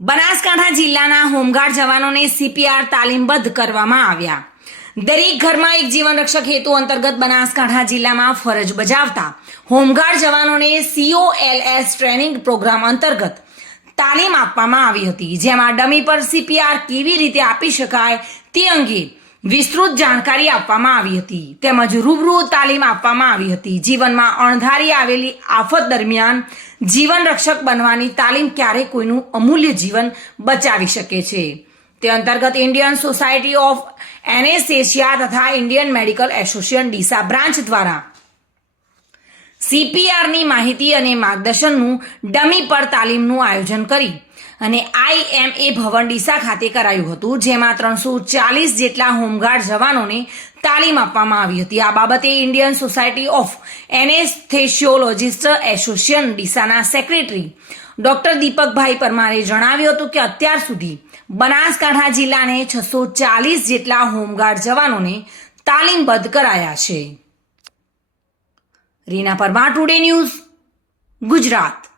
બનાસકાંઠા જિલ્લાના હોમગાર્ડ જવાનોને CPR તાલીમબદ્ધ કરવામાં આવ્યા. દરેક ઘરમાં એક જીવનરક્ષક હેતુ અંતર્ગત બનાસકાંઠા જિલ્લામાં ફરજ બજાવતા હોમગાર્ડ જવાનોને COLS ટ્રેનિંગ પ્રોગ્રામ અંતર્ગત તાલીમ આપવામાં આવી હતી, જેમાં ડમી પર CPR કેવી રીતે આપી શકાય તે અંગે વિસ્તૃત જાણકારી આપવામાં આવી હતી. તેમજ રૂબરૂ તાલીમ આપવામાં આવી હતી. જીવનમાં અણધારી આવેલી આફત દરમિયાન જીવન રક્ષક બનવાની તાલીમ ક્યારે કોઈનું અમૂલ્ય જીવન બચાવી શકે છે તે અંતર્ગત ઇન્ડિયન સોસાયટી ઓફ એનેસ્થેસિયા તથા Indian medical association Deesa branch દ્વારા CPRની માહિતી અને માર્ગદર્શનનું ડમી પર તાલીમનું આયોજન કરી અને IMA ભવન ડીસા ખાતે કરાયું હતું, જેમાં 340 જેટલા હોમગાર્ડ જવાનોને તાલીમ આપવામાં આવી હતી. આ બાબતે Indian society of anaesthesiologist association ડીસાના સેક્રેટરી ડોક્ટર દીપકભાઈ પરમારે જણાવ્યું હતું કે અત્યાર સુધી બનાસકાંઠા જિલ્લાને 640 જેટલા હોમગાર્ડ જવાનોને તાલીમબદ્ધ કરાયા છે. Reena Parmar, today news, Gujarat.